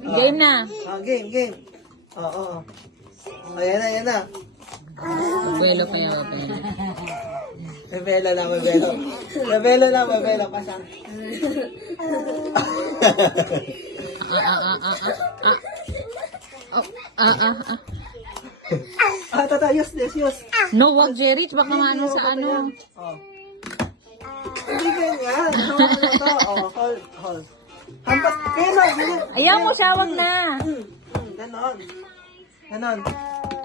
Game na. Game. Oo. Ayan na. Mabuelo pa yan, mabuelo. May belo pa siya. Tatayos. No, wag Jerry. Baka maano sa ano. Oh. Hindi ganyan. Hold. Hampas. Kaya na. Ayaw mo siya, wag na. Ganon.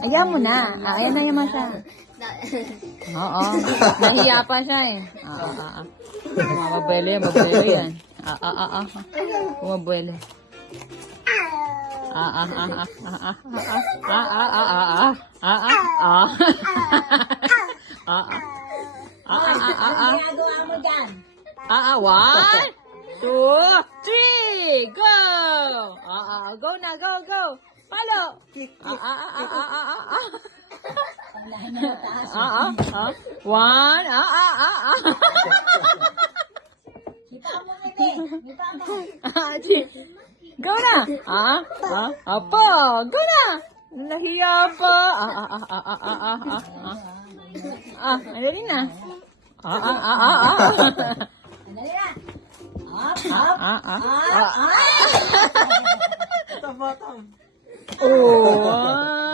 Ayaw mo na. Ayaw na naman siya. Oo. Nahiya pa siya eh. Mabuelo yan. Mabuelo. Ginagawa mo dyan. 1, 2, 3, go! Go na, go! Palo! One, Kita mo na ito. Kita mo. Go na! Apo! Go na! Nahiya pa! Andali na! Andali na. Up. Bottom. Oh!